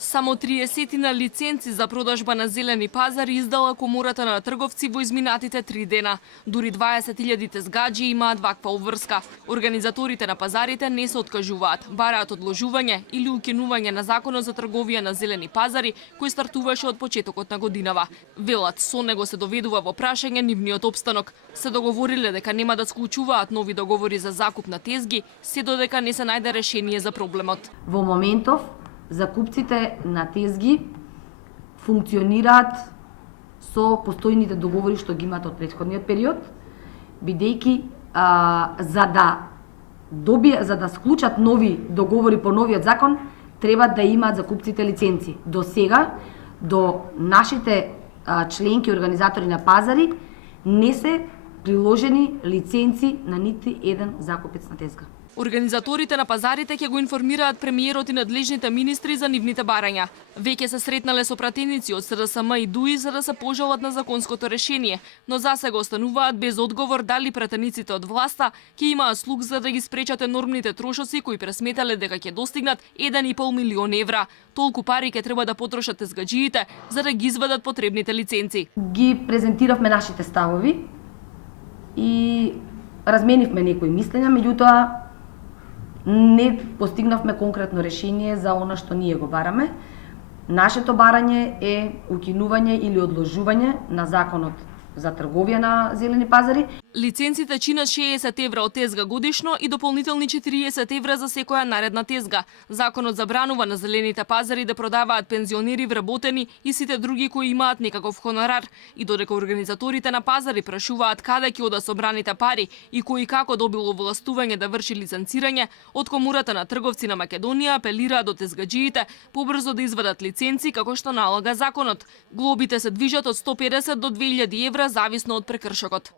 Само 30 лиценци за продажба на зелени пазари издала Комората на трговци во изминатите 3 дена. Дури 20.000 тезгаџи имаат ваква обврска. Организаторите на пазарите не се откажуваат, бараат одложување или укинување на законот за трговија на зелени пазари, кој стартуваше од почетокот на годинава. Велат, со него се доведува во прашање нивниот опстанок. Се договориле дека нема да склучуваат нови договори за закуп на тезги, се додека не се најде решение за проблемот. Во моментов закупците на тезги функционираат со постојните договори што ги имаат од претходниот период, бидејќи за да склучат нови договори по новиот закон, треба да имаат закупците лиценци. До сега, до нашите членки организатори на пазари, не се приложени лиценци на нити еден закупец на тезга. Организаторите на пазарите ќе го информираат премиерот и надлежните министри за нивните барања. Веќе се сретнале со пратеници од СДСМ и ДУИ за да се пожалат на законското решение, но засега остануваат без одговор дали пратениците од власта ќе имаат слух за да ги спречат енормните трошоци кои пресметале дека ќе достигнат 1,5 милион евра. Толку пари ќе треба да потрошат тезгаџиите за да ги извадат потребните лиценци. Ги презентиравме нашите ставови и разменивме некои мислења, меѓутоа не постигнавме конкретно решение за она што ние го бараме. Нашето барање е укинување или одложување на законот за трговија на зелени пазари. Лиценците чинат 60 евра од тезга годишно и дополнителни 40 евра за секоја наредна тезга. Законот забранува на зелените пазари да продаваат пензионери, вработени и сите други кои имаат некаков хонорар. И додека организаторите на пазари прашуваат каде ќе одат собраните пари и кој и како добил овластување да врши лиценцирање, од Комората на трговци на Македонија апелираат до тезгаџиите побрзо да извадат лиценци како што налага законот. Глобите се движат од 150 до 2000 евра зависно од прекршокот.